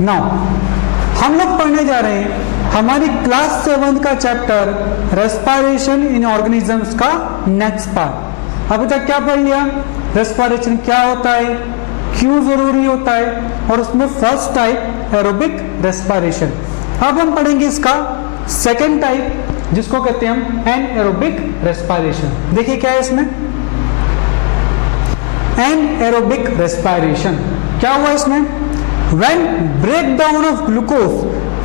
Now हम लोग पढ़ने जा रहे हैं हमारी क्लास 7 का चैप्टर रेस्पिरेशन इन ऑर्गेनिजम्स का नेक्स्ट पार्ट। अभी तक क्या पढ़ लिया? रेस्पिरेशन क्या होता है, क्यों जरूरी होता है, और उसमें फर्स्ट टाइप एरोबिक रेस्पिरेशन। अब हम पढ़ेंगे इसका सेकेंड टाइप, जिसको कहते हैं हम एनएरोबिक रेस्पिरेशन। देखिए क्या है इसमें, एनएरोबिक रेस्पिरेशन क्या हुआ इसमें? When breakdown of glucose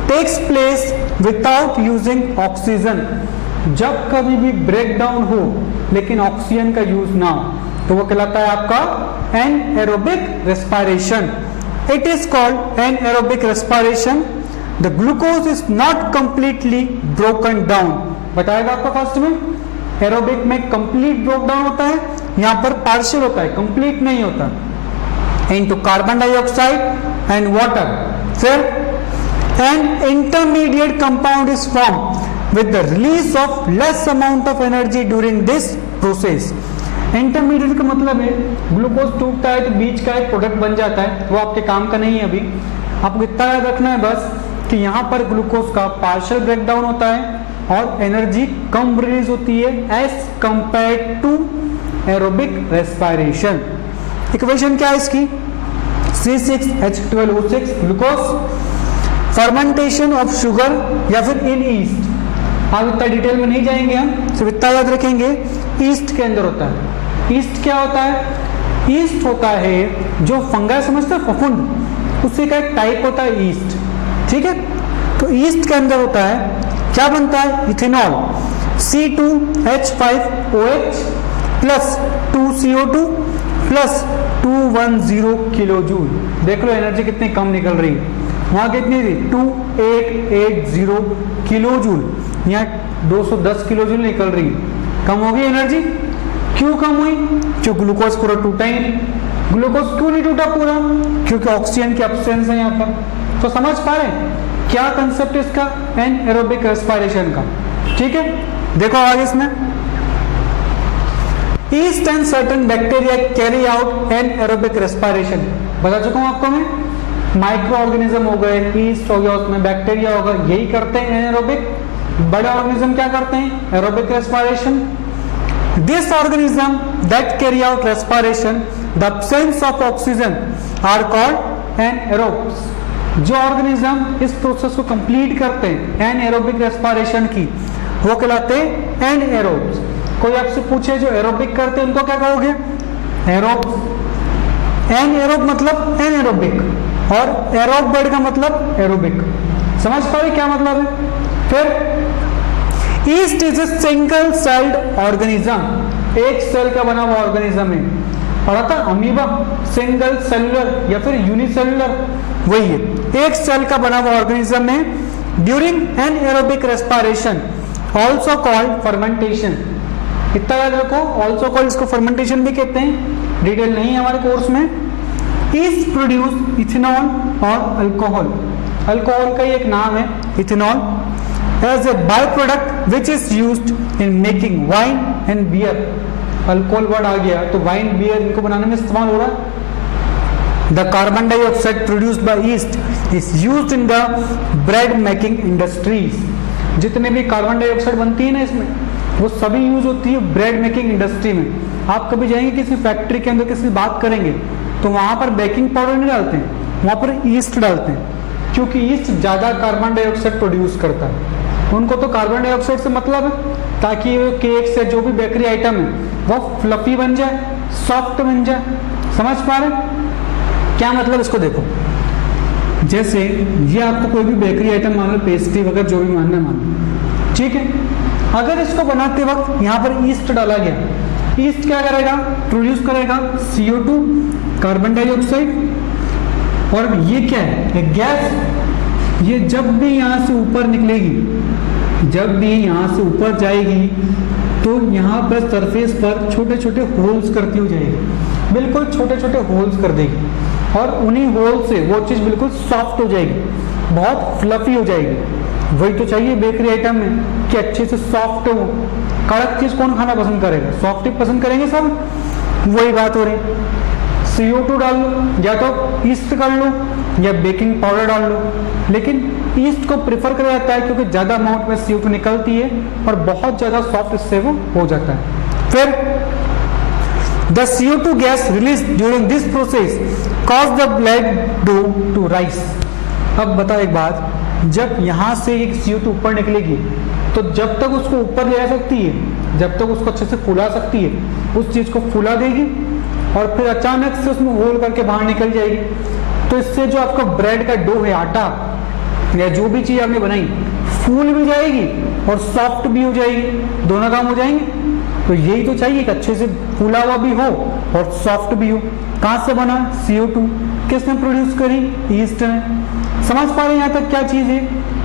takes place without using oxygen, जब कभी भी ब्रेकडाउन हो लेकिन ऑक्सीजन का यूज ना हो तो वो कहलाता है आपका anaerobic respiration. It is called anaerobic respiration. The glucose is not completely broken down. बताएगा आपको फर्स्ट में, एरोबिक में कंप्लीट ब्रोक डाउन होता है, यहां पर पार्शियल होता है, कंप्लीट नहीं होता। Into carbon dioxide and water. फिर an intermediate compound is form with the release of less amount of energy during this process. Intermediate का मतलब है ग्लूकोज टूटता है तो बीच का एक प्रोडक्ट बन जाता है, वो आपके काम का नहीं है। अभी आपको इतना याद रखना है बस कि यहाँ पर ग्लूकोज का पार्शियल ब्रेकडाउन होता है और एनर्जी कम रिलीज होती है as compared to aerobic respiration. Equation क्या है इसकी? C6H12O6 glucose, fermentation of sugar या फिर इन ईस्ट। आप इतना डिटेल में नहीं जाएंगे, हम सिर्फ इतना याद रखेंगे ईस्ट के अंदर होता है। ईस्ट क्या होता है? ईस्ट होता है जो फंगा समझते हैं, फफूंद, उसी का एक टाइप होता है ईस्ट। ठीक है, तो ईस्ट के अंदर होता है, क्या बनता है? Ethanol, C2H5OH plus 2CO2 plus 210 kilo joule. देख लो एनर्जी कितनी कम निकल रही है, वहां कितनी थी? 2880 किलो जूल, यहाँ 210 किलो जूल निकल रही है। कम हो गई एनर्जी। क्यों कम हुई? क्योंकि ग्लूकोज पूरा टूटा ही नहीं। ग्लूकोज क्यों नहीं टूटा पूरा? क्योंकि ऑक्सीजन की एब्सेंस है यहाँ पर। तो समझ पा रहे हैं क्या कंसेप्ट इसका एनएरोबिक रेस्पिरेशन का? ठीक है, देखो आगे इसमें east and certain bacteria carry out anaerobic respiration. बता चुका हूं आपको मैं, माइक्रो ऑर्गेनिज्म हो गए, ईस्ट हो गया, उसमें बैक्टीरिया हो गए, यही करते हैं एनएरोबिक। बड़े ऑर्गेनिज्म क्या करते हैं? Aerobic respiration. This organism that carry out respiration the absence of oxygen are called anaerobes. जो ऑर्गेनिज्म इस प्रोसेस को कंप्लीट करते हैं एनएरोबिक रेस्पिरेशन की, वो कहलाते हैं एनएरोब्स। कोई आपसे पूछे जो एरोबिक करते हैं उनको क्या कहोगे? एरोब्स। एनएरोब मतलब एनएरोबिक और एरोब वर्ड का मतलब एरोबिक। समझ पा रहे क्या मतलब है? फिर east is a single celled organism, एक सेल का बना हुआ ऑर्गेनिज्म है। पढ़ा था अमीबा, सिंगल सेलुलर या फिर यूनिसेलुलर, वही है, एक सेल का बना हुआ ऑर्गेनिज्म है। During anaerobic respiration also called fermentation. इतना याद रखो, ऑल्सो कॉल्ड, इसको फर्मेंटेशन भी कहते हैं, डिटेल नहीं है हमारे कोर्स में। इज प्रोड्यूस इथेनॉल और अल्कोहल। अल्कोहल का ही एक नाम है ethanol, as a by product which is used in making wine and beer. Alcohol word आ गया तो वाइन बियर इनको बनाने में इस्तेमाल हो रहा है। The carbon dioxide produced by east is used in the bread making industries. जितने भी कार्बन डाइऑक्साइड बनती है ना इसमें, वो सभी यूज होती है ब्रेड मेकिंग इंडस्ट्री में। आप कभी जाएंगे किसी फैक्ट्री के अंदर, किसी बात करेंगे तो वहां पर बेकिंग पाउडर नहीं डालते हैं, वहां पर ईस्ट डालते हैं, क्योंकि ईस्ट ज्यादा कार्बन डाइऑक्साइड प्रोड्यूस करता है। उनको तो कार्बन डाइऑक्साइड से मतलब है ताकि वो केक से जो भी बेकरी आइटम है वो फ्लफी बन जाए, सॉफ्ट बन जाए। समझ पा रहे क्या मतलब? इसको देखो, जैसे ये आपको कोई भी बेकरी आइटम मान लो, पेस्ट्री वगैरह जो भी मानना मान लो, ठीक है। अगर इसको बनाते वक्त यहाँ पर ईस्ट डाला गया, ईस्ट क्या करेगा? प्रोड्यूस करेगा CO2, कार्बन डाइऑक्साइड, और ये क्या है? एक गैस। ये जब भी यहाँ से ऊपर निकलेगी, जब भी यहाँ से ऊपर जाएगी तो यहाँ पर सरफेस पर छोटे छोटे होल्स करती हो जाएगी, बिल्कुल छोटे छोटे होल्स कर देगी, और उन्हीं होल से वो चीज़ बिल्कुल सॉफ्ट हो जाएगी, बहुत फ्लफी हो जाएगी। वही तो चाहिए बेकरी आइटम में कि अच्छे से सॉफ्ट हो। कड़क चीज़ कौन खाना पसंद करेगा? सॉफ्ट ही पसंद करेंगे सब। वही बात हो रही, CO2 डाल लो या तो ईस्ट कर लो, या बेकिंग पाउडर डाल लो, लेकिन ईस्ट को प्रेफर करा जाता है क्योंकि ज़्यादा अमाउंट में CO2 निकलती है और बहुत ज़्यादा सॉफ्ट इससे वो हो जाता है। फिर the CO2 gas release during this process cause the blood to rise. अब बताओ एक बात, जब यहाँ से एक CO2 ऊपर निकलेगी तो जब तक उसको ऊपर ले जा सकती है, जब तक उसको अच्छे से फुला सकती है, उस चीज़ को फुला देगी और फिर अचानक से उसमें होल करके बाहर निकल जाएगी। तो इससे जो आपका ब्रेड का डो है, आटा या जो भी चीज़ आपने बनाई, फूल भी जाएगी और सॉफ्ट भी हो जाएगी, दोनों काम हो जाएंगे। तो यही तो चाहिए कि अच्छे से फूला हुआ भी हो और सॉफ्ट भी हो। कहाँ से बना? CO2। किसने प्रोड्यूस करी? ईस्ट ने। समझ पा रहे हैं यहाँ तक क्या चीज़ है?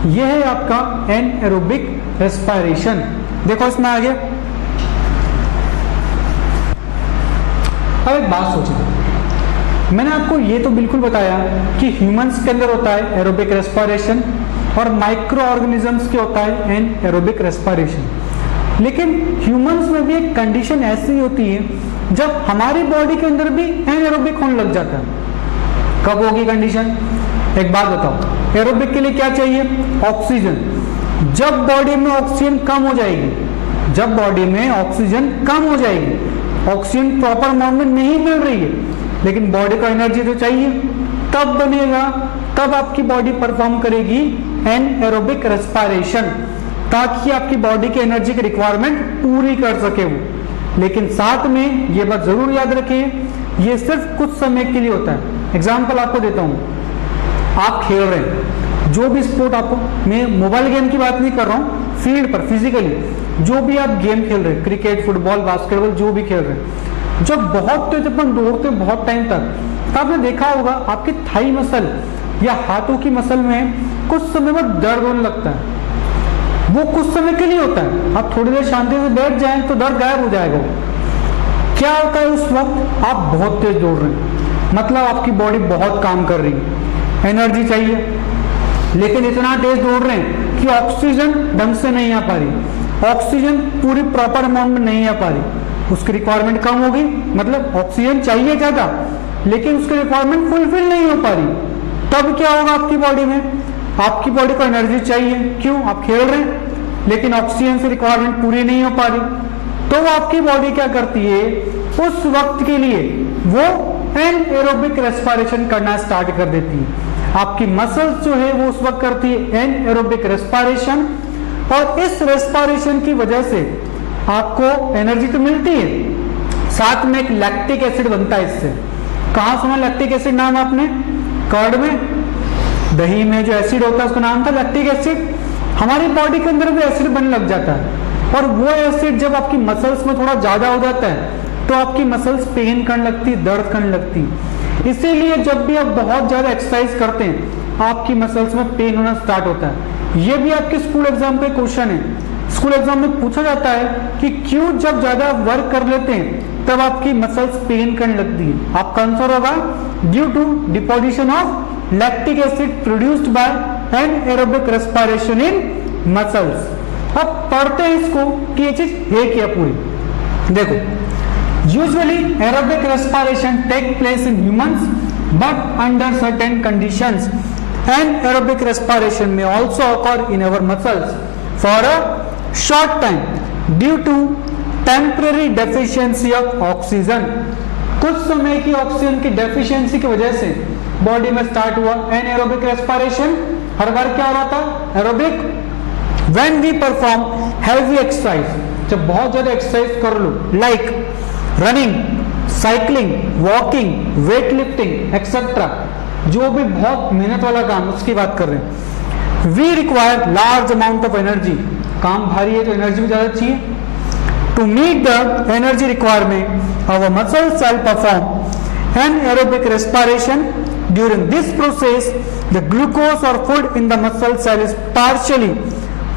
यह है आपका एनएरोबिक रेस्पिरेशन। देखो इसमें आगे, अब एक बात सोचिए, मैंने आपको ये तो बिल्कुल बताया कि ह्यूमंस के अंदर होता है एरोबिक रेस्पिरेशन और माइक्रो ऑर्गेनिजम्स के होता है एनएरोबिक रेस्पिरेशन, लेकिन ह्यूमंस में भी एक कंडीशन ऐसी होती है जब हमारी बॉडी के अंदर भी एनएरोबिक होने लग जाता है। कब होगी कंडीशन? एक बात बताओ, एरोबिक के लिए क्या चाहिए? ऑक्सीजन। जब बॉडी में ऑक्सीजन कम हो जाएगी, जब बॉडी में ऑक्सीजन कम हो जाएगी, ऑक्सीजन प्रॉपर अमाउंट में नहीं मिल रही है, लेकिन बॉडी को एनर्जी तो चाहिए, तब बनेगा, तब आपकी बॉडी परफॉर्म करेगी एनएरोबिक रेस्पिरेशन, ताकि आपकी बॉडी की एनर्जी की रिक्वायरमेंट पूरी कर सके वो। लेकिन साथ में ये बात जरूर याद रखें, ये सिर्फ कुछ समय के लिए होता है। एग्जाम्पल आपको देता हूँ, आप खेल रहे हैं जो भी स्पोर्ट, आपको मैं मोबाइल गेम की बात नहीं कर रहा हूँ, फील्ड पर फिजिकली जो भी आप गेम खेल रहे हैं, क्रिकेट, फुटबॉल, बास्केटबॉल, जो भी खेल रहे हैं, जब बहुत तेज अपन दौड़ते हैं बहुत टाइम तक, तो आपने देखा होगा आपकी थाई मसल या हाथों की मसल में कुछ समय बाद दर्द होने लगता है। वो कुछ समय के लिए होता है, आप थोड़ी देर शांति से बैठ जाएं तो दर्द गायब हो जाएगा। क्या होता है उस वक्त? आप बहुत तेज दौड़ रहे हैं, मतलब आपकी बॉडी बहुत काम कर रही है, एनर्जी चाहिए, लेकिन इतना तेज दौड़ रहे हैं कि ऑक्सीजन ढंग से नहीं आ पा रही, ऑक्सीजन पूरी प्रॉपर अमाउंट में नहीं आ पा रही, उसकी रिक्वायरमेंट कम होगी, मतलब ऑक्सीजन चाहिए ज्यादा लेकिन उसकी रिक्वायरमेंट फुलफिल नहीं हो पा रही। तब क्या होगा आपकी बॉडी में? आपकी बॉडी को एनर्जी चाहिए, क्यों? आप खेल रहे हैं, लेकिन ऑक्सीजन से रिक्वायरमेंट पूरी नहीं हो पा रही, तो आपकी बॉडी क्या करती है? उस वक्त के लिए वो एनएरोबिक रेस्पिरेशन करना स्टार्ट कर देती है। आपकी मसल्स जो है वो उस वक्त करती है एनएरोबिक रेस्पिरेशन, और इस रेस्पिरेशन की वजह से आपको एनर्जी तो मिलती है, साथ में एक लैक्टिक एसिड बनता है इससे। कहाँ सुना लैक्टिक एसिड नाम आपने? कर्ड में, दही में जो एसिड होता है उसका नाम था लैक्टिक एसिड। हमारी बॉडी के अंदर भी एसिड बनने लग जाता है, और वो एसिड जब आपकी मसल्स में थोड़ा ज्यादा हो जाता है तो आपकी मसल्स पेन करने लगती, दर्द करने लगती। इसीलिए जब भी आप बहुत ज्यादा एक्सरसाइज करते हैं आपकी मसल्स में पेन होना स्टार्ट होता है। ये भी आपके स्कूल एग्जाम पे क्वेश्चन है, स्कूल एग्जाम में पूछा जाता है कि क्यों जब ज्यादा वर्क कर लेते हैं तब आपकी मसल्स पेन करने लगती है। आपका आंसर होगा due to deposition of lactic acid produced by anaerobic respiration in muscles. अब पढ़ते हैं इसको कि ये चीज है क्या पूरी। देखो, usually aerobic respiration take place in humans but under certain conditions and aerobic respiration में also occur in our muscles for a short time due to temporary deficiency of oxygen. कुछ समय की ऑक्सीजन की डेफिशिएंसी की वजह से body में start हुआ एनएरोबिक रेस्पिरेशन। हर बार क्या हो रहा था? Aerobic. When we perform heavy exercise, जब बहुत ज्यादा एक्सरसाइज कर लो, like running, cycling, walking, weight lifting etcetera, जो भी बहुत मेहनत वाला काम उसकी बात कर रहे हैं, we require large amount of energy. काम भारी है तो एनर्जी भी ज्यादा चाहिए। To meet the energy requirement our muscles shall perform anaerobic respiration. During this process the glucose और food in the muscle cell is partially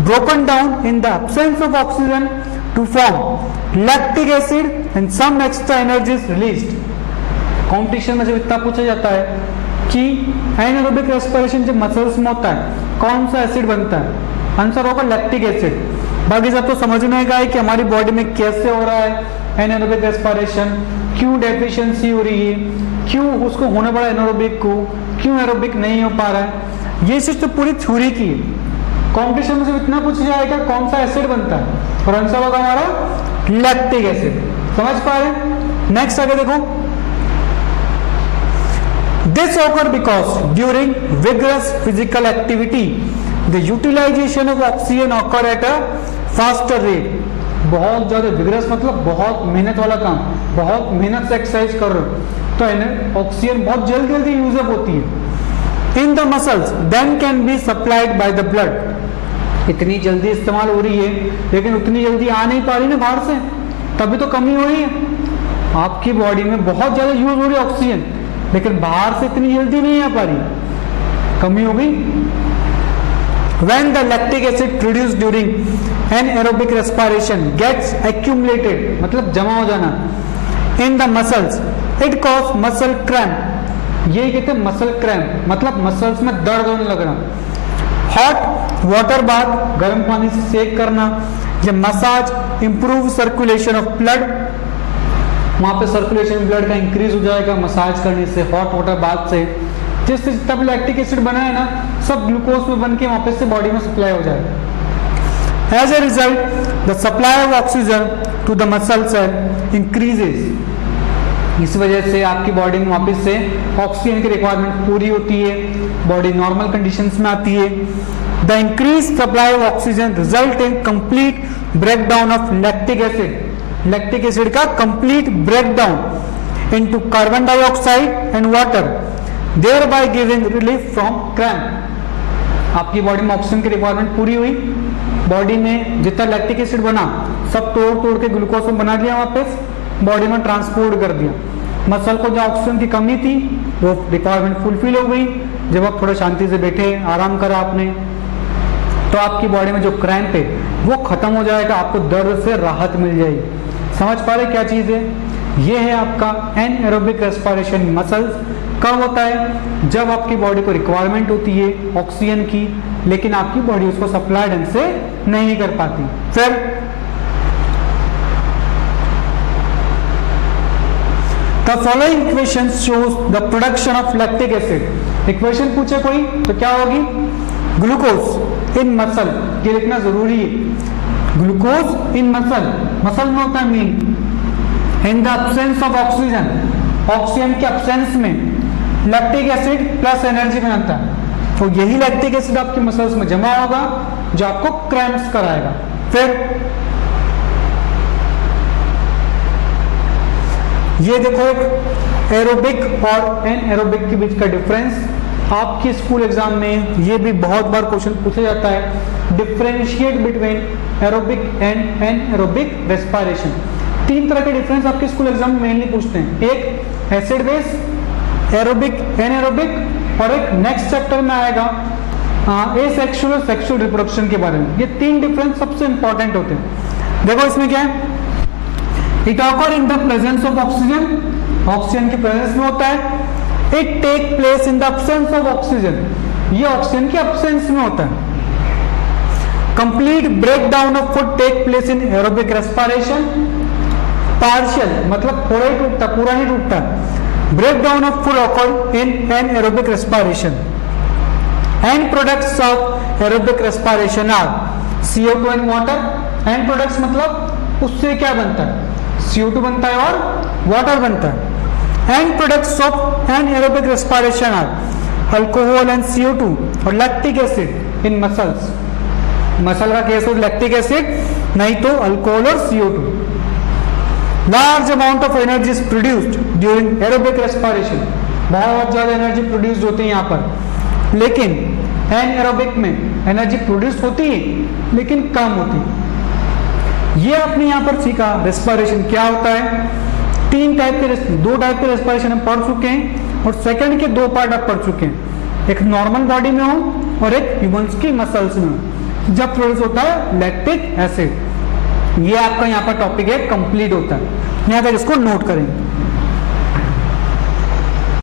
broken down in the absence of oxygen to form lactic acid and some extra energy is released. Competition में जब इतना पूछा जाता है कि anaerobic respiration जब muscles में होता है कौन सा एसिड बनता है, आंसर होगा लैक्टिक एसिड। बाकी सब तो समझ में आएगा कि हमारी बॉडी में कैसे हो रहा है एनारोबिक रेस्पिरेशन, क्यों डेफिशिएंसी हो रही है, क्यों उसको होने पड़ा एनारोबिक को, क्यों एरोबिक नहीं हो पा रहा है। ये चीज तो पूरी थ्योरी की है, कॉम्पिटिशन में से इतना पूछ जाएगा कौन सा एसिड बनता है, और आंसर होगा हमारा लैक्टिक एसिड। समझ पा रहे हैं। नेक्स्ट आगे देखो, this occur because during vigorous physical activity the utilization of oxygen occur at a faster rate. बहुत ज्यादा विगरस मतलब बहुत मेहनत वाला काम, बहुत मेहनत से एक्सरसाइज कर रहे हो तो ऑक्सीजन बहुत जल्दी जल्दी यूजअप होती है in the muscles then can be supplied by the blood. इतनी जल्दी इस्तेमाल हो रही है लेकिन उतनी जल्दी आ नहीं पा रही ना बाहर से, तभी तो कमी हो रही है। आपकी बॉडी में बहुत ज्यादा यूज हो रही है ऑक्सीजन, लेकिन बाहर से इतनी जल्दी नहीं आ पा रही, कमी हो गई। When the lactic acid produced during anaerobic respiration gets accumulated मतलब जमा हो जाना in the muscles, it cause muscle cramp। ये कहते हैं मसल क्रैम्प, मतलब मसल्स में दर्द होने लगना। हॉट वाटर बाथ, गर्म पानी से सेक करना, या massage improve circulation of blood, वहां पे सर्कुलेशन ब्लड का इंक्रीज हो जाएगा मसाज करने से, हॉट वाटर बाथ से। जिससे जितना भी लैक्टिक एसिड बना है ना, सब ग्लूकोज में बन के वापस से बॉडी में सप्लाई हो जाएगा। As a result the supply of oxygen to the muscle cell increases. इस वजह से आपकी बॉडी में वापस से ऑक्सीजन की रिक्वायरमेंट पूरी होती है, बॉडी नॉर्मल कंडीशंस में आती है। The increase supply of oxygen result in complete breakdown of lactic acid. Lactic acid का complete breakdown into carbon dioxide and water, thereby giving relief from cramp। आपकी body में oxygen की requirement पूरी हुई, body में जितना लैक्टिक एसिड बना सब तोड़ तोड़ के ग्लूकोज में बना दिया, वापस बॉडी में ट्रांसपोर्ट कर दिया। मसल को जो ऑक्सीजन की कमी थी वो रिक्वायरमेंट फुलफिल हो गई। जब आप थोड़ा शांति से बैठे आराम करा आपने, तो आपकी बॉडी में जो क्रैम्प है वो खत्म हो जाएगा, आपको दर्द से राहत मिल जाएगी। समझ पा रहे क्या चीज है। ये है आपका एनएरोबिक रेस्पिरेशन मसल्स। कब होता है? जब आपकी बॉडी को रिक्वायरमेंट होती है ऑक्सीजन की, लेकिन आपकी बॉडी उसको सप्लाई ढंग से नहीं कर पाती। फिर the following equation shows the production of lactic acid. Equation पूछे कोई तो क्या होगी? ग्लूकोज इन मसल, ये लिखना जरूरी है। ग्लूकोज इन मसल, मसल में होता है main. In the absence of oxygen, oxygen के एब्सेंस में लैक्टिक एसिड प्लस एनर्जी बनाता है, तो यही लैक्टिक एसिड आपके मसल्स में जमा होगा जो आपको क्रैम्प्स कराएगा। फिर ये देखो एक एरोबिक और एनएरोबिक के बीच का डिफरेंस, आपके स्कूल एग्जाम में ये भी बहुत बार क्वेश्चन पूछा जाता है। Differentiate between aerobic and anaerobic respiration. तीन तरह के डिफरेंस आपके स्कूल एग्जाम में मेनली पूछते हैं, एक एसिड बेस, एरोबिक एनएरोबिक, और एक नेक्स्ट चैप्टर में आएगा एसेक्सुअल और सेक्सुअल रिप्रोडक्शन के बारे में। ये तीन डिफरेंस सबसे इंपॉर्टेंट होते हैं। देखो इसमें क्या है, it occur in the presence of oxygen, oxygen के प्रेजेंस में होता है। It take place in the absence of oxygen, ये ऑक्सीजन के एब्सेंस में होता है। Complete breakdown of food take place in aerobic respiration. Partial मतलब थोड़ा ही टूटता, पूरा नहीं टूटता। Breakdown of food occur in anaerobic respiration. End products of aerobic respiration are CO2 and water. End products मतलब उससे क्या बनता है? CO2 बनता है और वाटर बनता है। End products of anaerobic respiration are alcohol and CO2 और lactic acid in muscles. Muscle का केस हो लैक्टिक एसिड, नहीं तो अल्कोहल और CO2। Large amount of energy is produced during aerobic respiration. बहुत ज्यादा एनर्जी प्रोड्यूस होती है यहाँ पर, लेकिन एनएरोबिक में एनर्जी प्रोड्यूस होती है लेकिन कम होती है। ये आपने यहाँ पर सीखा रेस्पिरेशन क्या होता है। दो टाइप के रेस्पिरेशन हम पढ़ चुके हैं, और सेकंड के दो पार्ट आप पढ़ चुके हैं। एक नॉर्मल बॉडी में हो और एक ह्यूमंस की मसल्स में हो, जब प्रोड्यूस होता है लैक्टिक एसिड। ये आपका यहाँ पर टॉपिक है, कंप्लीट होता है। यहाँ तक इसको नोट करेंगे।